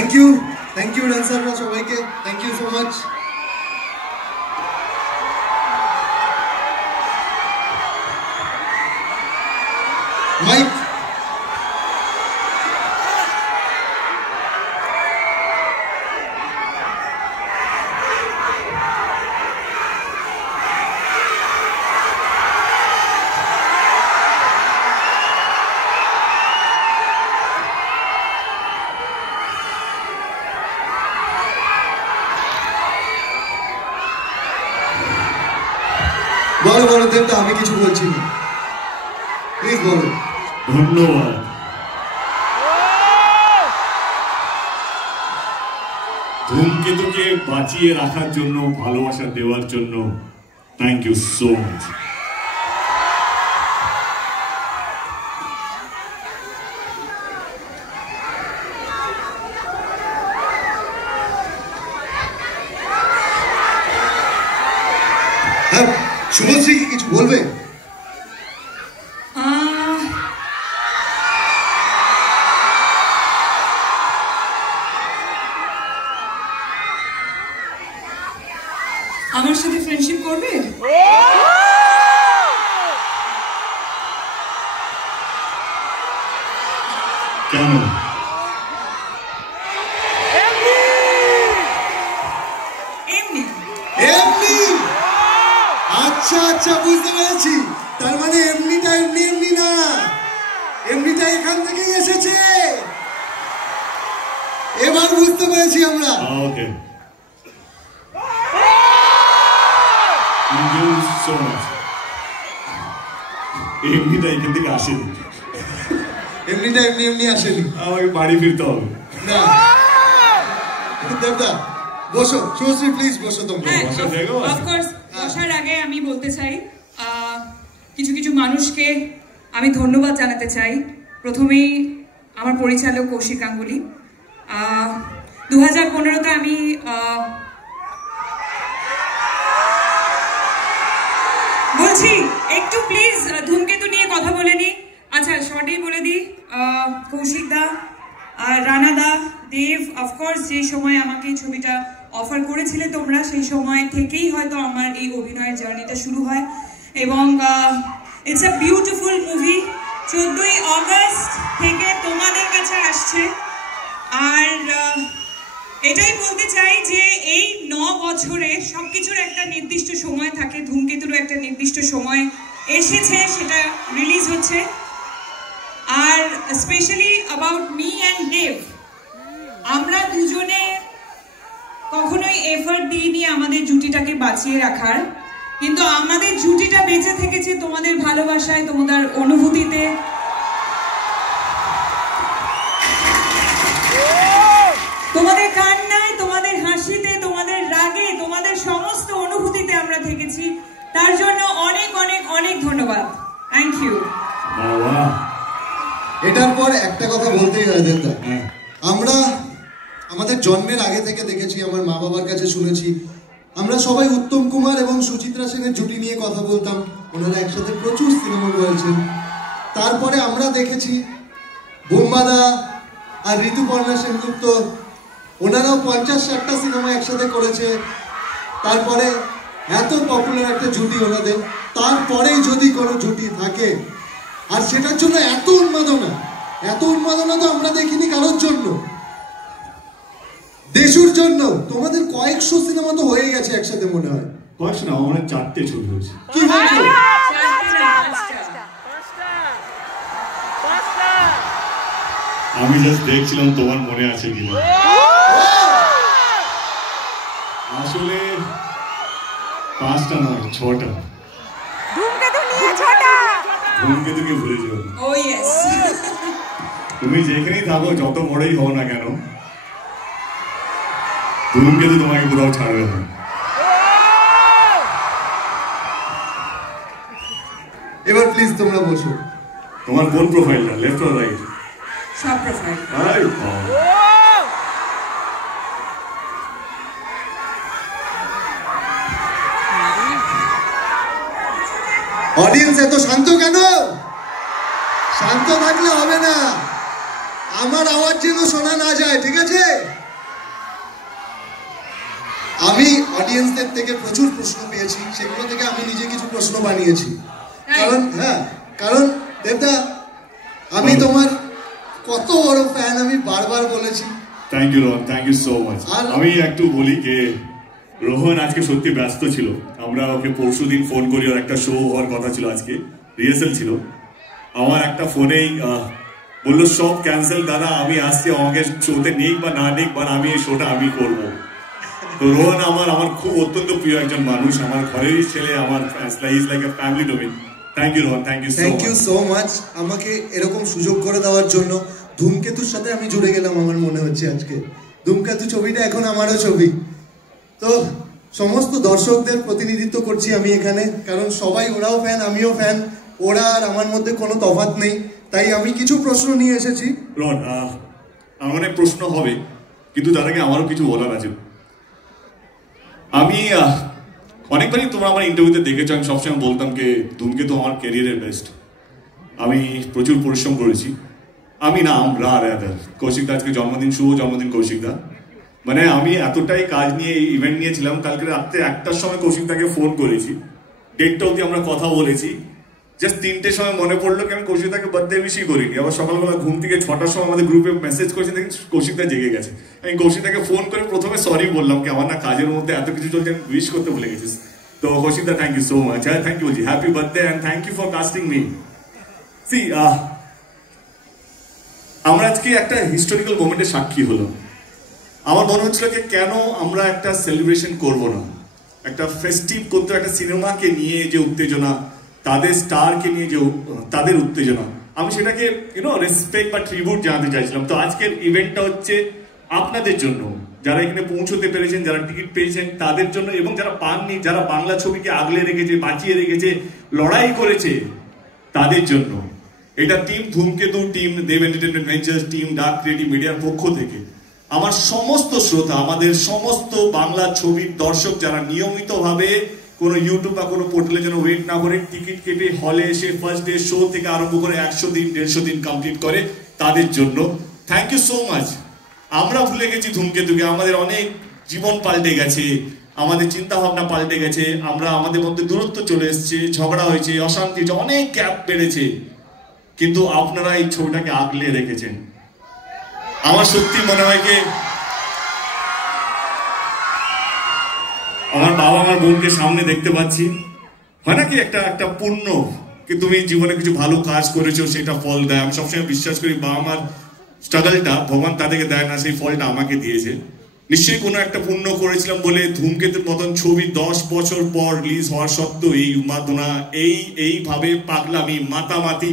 Thank you ডান্সাররা সবাইকে, thank you so much. Mike বলো বলো দেবদা, আমি কিছু বলছি না, প্লিজ বলো। ধন্যবাদ। ধূমকেতুকে বাঁচিয়ে রাখার জন্য, ভালোবাসা দেওয়ার জন্য থ্যাংক ইউ সো মাচ। হ্যাঁ, শুভশ্রী কি কিছু বলবে? আমার সাথে ফ্রেন্ডশিপ করবে? কেন? এমনি এমনি? আচ্ছা আচ্ছা, বুঝতে পেরেছি। তার মানে এমনিটা এমনি এমনি না, এমনিটা এখান থেকেই এসেছে। এবার বুঝতে পেরেছি আমরা। ওকে, থ্যাংক ইউ সো মাচ। এমনিটা এখান থেকে আসেনি, এমনিটা এমনি এমনি আসেনি। আমাকে বাড়ি ফিরতে হবে। না দেবদা, বসো। শুভশ্রী প্লিজ বসো তোমরা। অফকোর্স, বসার আগে আমি বলতে চাই, কিছু কিছু মানুষকে আমি ধন্যবাদ জানাতে চাই। প্রথমেই আমার পরিচালক কৌশিক গাঙ্গুলি। 2015-তে আমি বলছি একটু প্লিজ ধূমকেতু নিয়ে কথা বলে নি। আচ্ছা, শর্টেই বলে দিই, কৌশিক দা, রানা দা, দেব, অফকোর্স যে সময় আমাকে এই ছবিটা অফার করেছিলে তোমরা, সেই সময় থেকেই হয়তো আমার এই অভিনয়ের জার্নিটা শুরু হয়। এবং ইটস আ বিউটিফুল মুভি। 14ই অগস্ট থেকে তোমাদের কাছে আসছে। আর এটাই বলতে চাই যে এই 9 বছরে সবকিছুর একটা নির্দিষ্ট সময় থাকে, ধূমকেতুরও একটা নির্দিষ্ট সময় এসেছে, সেটা রিলিজ হচ্ছে। আর স্পেশালি অ্যাবাউট মি অ্যান্ড দেব, আমরা দুজনে কখনোই এফর্ট দিইনি আমাদের জুটিটাকে বাঁচিয়ে রাখার, কিন্তু আমাদের জুটিটা বেঁচে থেকেছে তোমাদের ভালোবাসায়, তোমাদের অনুভূতিতে। তোমাদের কান্নায়, তোমাদের হাসিতে, তোমাদের রাগে, তোমাদের সমস্ত অনুভূতিতে আমরা থেকেছি। তার জন্য অনেক অনেক অনেক ধন্যবাদ। Thank you. এটার পর একটা কথা বলতেই হয় দেবদা, আমরা আমাদের জন্মের আগে থেকে দেখেছি, আমার মা বাবার কাছে শুনেছি, আমরা সবাই উত্তম কুমার এবং সুচিত্রা সেনের জুটি নিয়ে কথা বলতাম। ওনারা একসাথে প্রচুর সিনেমা করেছেন। তারপরে আমরা দেখেছি বোম্বাদা আর ঋতুপর্ণা সেনগুপ্ত, ওনারাও 50-60টা সিনেমা একসাথে করেছে। তারপরে এত পপুলার একটা জুটি ওনাদের, তারপরেই যদি কোনো জুটি থাকে, আর সেটার জন্য এত উন্মাদনা তো আমরা দেখিনি কারোর জন্য। দেশুর জন্য তোমাদের কয়েকশো সিনেমা তো হয়ে গেছে একসাথে, মনে হয় কয়েকশো না, আমার 4টে ছবি হয়েছে। কি বলছো? আমি জাস্ট দেখছিলাম তোমার মনে আছে কিনা। আসলে 5টা নয়, 6টা। ধূমকেতুকে ভুলে যাও। Oh yes. তুমি যেখানেই থাকো, যত বড়ই হও না কেন, ধূমকেতু তোমাকে কোথাও ছাড়বে না। এবার প্লিজ তোমরা বসো। তোমার কোন প্রোফাইলটা, লেফট অর রাইট? সব প্রোফাইল। অডিয়েন্স এত শান্ত কেন? শান্ত থাকলে হবে না, আমার আওয়াজ যেন শোনা না যায়, ঠিক আছে? আমি অডিয়েন্সদের থেকে প্রচুর প্রশ্ন পেয়েছি, সেগুলো থেকে আমি নিজে কিছু প্রশ্ন বানিয়েছি। কারণ দেবদা, আমি তোমার কত বড় ফ্যান আমি বারবার বলেছি। Thank you Rohan, thank you so much. আমি একটু বলি যে রোহন আজকে সত্যি ব্যস্ত ছিল। আমরা ওকে পরশুদিন ফোন করি, ওর একটা শো হওয়ার কথা ছিল, আজকে রিহার্সাল ছিল। আমার একটা ফোনেই বললো সব ক্যান্সেল দাদা, আমি আসছি, আমাকে শোতে নিক বা না নিক, বা আমি এই শোটা আমি করবো। তো রোহন আমার খুব অত্যন্ত প্রিয় একজন মানুষ, আমার ঘরেরই ছেলে, আমার is like a family to me. Thank you Rohan, thank you so much আমাকে এরকম সুযোগ করে দেওয়ার জন্য। ধূমকেতুর সাথে আমি জুড়ে গেলাম আমার মনে হচ্ছে আজকে। ধূমকেতু ছবিটা এখন আমারও ছবি। তো সমস্ত দর্শকদের প্রতিনিধিত্ব করছি আমি এখানে, কারণ সবাই, ওরাও ফ্যান, আমিও ফ্যান, ওরা আর আমার মধ্যে কোনো তফাৎ নেই। তাই আমি কিছু প্রশ্ন নিয়ে এসেছি। রোহন, আমার অনেক প্রশ্ন হবে, কিন্তু তার আগে আমারও কিছু বলার আছে। আমি অনেকবারই তোমরা আমার ইন্টারভিউতে দেখেছো, আমি সবসময় বলতাম যে ধূমকেতু আমার ক্যারিয়ারের বেস্ট। আমি প্রচুর পরিশ্রম করেছি। আমরা কৌশিকদা আজকে জন্মদিন, শুভ জন্মদিন কৌশিকদা। মানে আমি এতটাই কাজ নিয়ে এই ইভেন্ট নিয়েছিলাম, কালকে রাত্রে 1টার সময় কৌশিকদাকে ফোন করেছি, 1:30 অবধি আমরা কথা বলেছি। জাস্ট 3টের সময় মনে পড়লো কি আমি কৌশিকদাকে বার্থডে উইশই করিনি। আবার সকালবেলা ঘুম থেকে 6টার সময় আমাদের গ্রুপে মেসেজ করেছি, দেখি কৌশিকদা জেগে গেছে। আমি কৌশিকদাকে ফোন করে প্রথমে সরি বললাম কি আমার না কাজের মধ্যে এত কিছু চলছে, আমি উইশ করতে ভুলে গেছিস। তো কৌশিকদা thank you so much. Thank you বলছি, happy birthday and thank you for casting me. See আমরা আজকে একটা হিস্টোরিক্যাল মোমেন্টের সাক্ষী হলো। আমার মনে হচ্ছিল যে কেন আমরা একটা সেলিব্রেশন করব না, একটা ফেস্টিভ করতে, একটা সিনেমাকে নিয়ে যে উত্তেজনা, তাদের স্টারকে নিয়ে যে তাদের উত্তেজনা, আমি সেটাকে রেসপেক্ট বা ট্রিবিউট জানাতে চাইছিলাম। তো আজকের ইভেন্টটা হচ্ছে আপনাদের জন্য, যারা এখানে পৌঁছতে পেরেছেন, যারা টিকিট পেয়েছেন তাদের জন্য, এবং যারা পাননি, যারা বাংলা ছবিকে আগলে রেখেছে, বাঁচিয়ে রেখেছে, লড়াই করেছে তাদের জন্য। এটা team Dhumketu, team Dev entertainment ventures, team dark creative মিডিয়ার পক্ষ থেকে আমার সমস্ত শ্রোতা, আমাদের সমস্ত বাংলা ছবির দর্শক যারা নিয়মিতভাবে কোনো ইউটিউব বা কোনো পোর্টালের জন্য ওয়েট না করে টিকিট কেটে হলে এসে ফার্স্ট ডে শো থেকে আরম্ভ করে 100 দিন 150 দিন কমপ্লিট করে, তাদের জন্য থ্যাংক ইউ সো মাচ। আমরা ভুলে গেছি ধূমকেতুকে, আমাদের অনেক জীবন পাল্টে গেছে, আমাদের চিন্তা ভাবনা পাল্টে গেছে, আমাদের মধ্যে দূরত্ব চলে এসছে, ঝগড়া হয়েছে, অশান্তি, অনেক গ্যাপ বেড়েছে, কিন্তু আপনারা এই ছবিটাকে আগলে রেখেছেন। আমার সত্যি মনে হয় কি আমার বাবা আমার বোনকে সামনে দেখতে পাচ্ছি, হয় নাকি একটা পুণ্য কি তুমি জীবনে কিছু ভালো কাজ করেছো, সেটা ফল দেয়। আমি সবসময় বিশ্বাস করি বাবা মার স্ট্রাগলটা ভগবান তাদেরকে দেয় না, সেই ফলটা আমাকে দিয়েছে। নিশ্চয়ই কোনো একটা পুণ্য করেছিলাম বলে ধূমকেতুর মতন ছবি 10 বছর পর রিলিজ হওয়ার সত্ত্বেও এই উন্মাদনা, এইভাবে পাগলামি, মাতামাতি,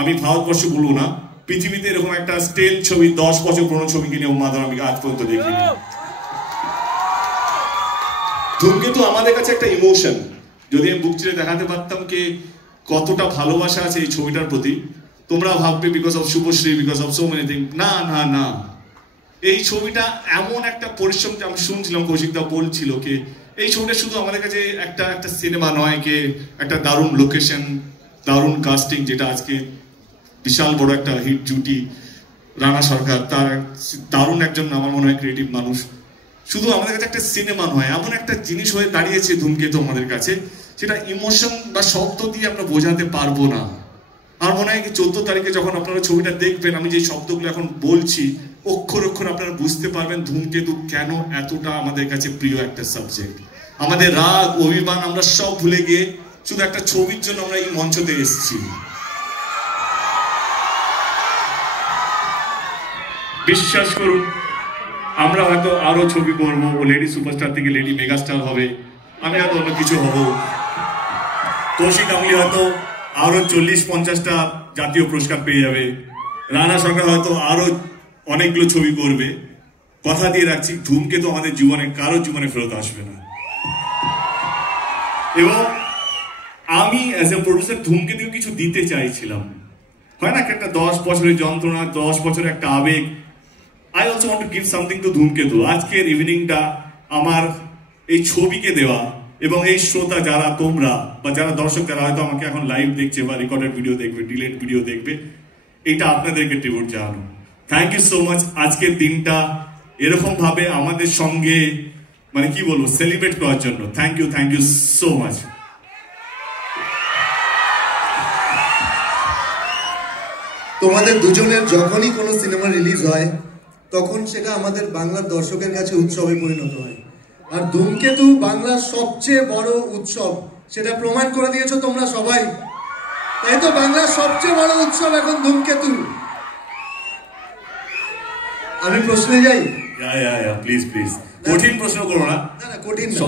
আমি ভারতবর্ষে বলবো না, পৃথিবীতে এরকম একটা স্টেল ছবি 10 বছর পুরনো ছবিকে নিয়ে উন্মাদনা আমি আজ পর্যন্ত দেখিনি। ধূমকেতু আমাদের কাছে একটা ইমোশন। যদি আমি বুক চিরে দেখাতে পারতাম কি কতটা ভালোবাসা আছে এই ছবিটার প্রতি, তোমরা ভাববে because of Subhashree, because of so many thing. না, এই ছবিটা এমন একটা পরিশ্রম, আমি শুনছিলাম কৌশিকদা বলছিল কি এই ছবিটা শুধু আমাদের কাছে একটা সিনেমা নয়, কে একটা দারুণ লোকেশন, দারুণ কাস্টিং, যেটা আজকে বিশাল বড় একটা হিট জুটি, রানা সরকার, তার দারুণ একজন আমার মনে হয় ক্রিয়েটিভ মানুষ। শুধু আমাদের কাছে একটা সিনেমা নয়, এমন একটা জিনিস হয়ে দাঁড়িয়েছে ধূমকেতু আমাদের কাছে, সেটা ইমোশন বা শব্দ দিয়ে আমরা বোঝাতে পারবো না। আমার মনে হয় কি 14 তারিখে যখন আপনারা ছবিটা দেখবেন, আমি যে শব্দগুলো এখন বলছি অক্ষর অক্ষর আপনারা বুঝতে পারবেন ধূমকেতু কেন এতটা আমাদের কাছে প্রিয় একটা সাবজেক্ট। আমাদের রাগ, অভিমান আমরা সব ভুলে গিয়ে শুধু একটা ছবির জন্য আমরা এই মঞ্চতে এসেছি। বিশ্বাস করুন, আমরা হয়তো আরো ছবি করবো, ও লেডি সুপারস্টার থেকে লেডি মেগাস্টার হবে, আমি হয়তো অন্য কিছু হব, কৌশিক আমলি হয়তো আরো 40-50টা জাতীয় পুরস্কার পেয়ে যাবে, রানা সরকার হয়তো আরো অনেকগুলো ছবি করবে। কথা দিয়ে রাখছি, ধূমকেতু আমাদের জীবনে কারো জীবনে ফেরত আসবে না। এবং আমি অ্যাজ এ প্রডিউসার ধূমকেতু কিছু দিতে চাইছিলাম, হয় না একটা 10 বছরের যন্ত্রণা, 10 বছরের একটা আবেগ। I also want to give something to ধূমকেতু। আজকের ইভিনিংটা আমার এই ছবিকে দেওয়া, এবং এই শ্রোতা যারা তোমরা বা যারা দর্শক যারা হয়তো আমাকে এখন লাইভ দেখছে বা রেকর্ডেড ভিডিও দেখবে, ডিলেট ভিডিও দেখবে, এটা আপনাদেরকে ট্রিবিউট জানানো। Thank you so much. আজকের দিনটা এরকম ভাবে আমাদের সঙ্গে মানে কি বলবো সেলিব্রেট করার জন্য থ্যাংক ইউ সো মাচ। তোমাদের দুজনের যখনই কোনো সিনেমা রিলিজ হয় তখন সেটা আমাদের বাংলার দর্শকের কাছে উৎসবে পরিণত হয়। আর ধূমকেতু বাংলার সবচেয়ে বড় উৎসব, সেটা প্রমাণ করে দিয়েছো তোমরা সবাই। তাই তো বাংলার সবচেয়ে বড় উৎসব এখন ধূমকেতু। আমি প্রশ্নে যাই? প্লিজ কঠিন প্রশ্ন করো না। না কঠিন না।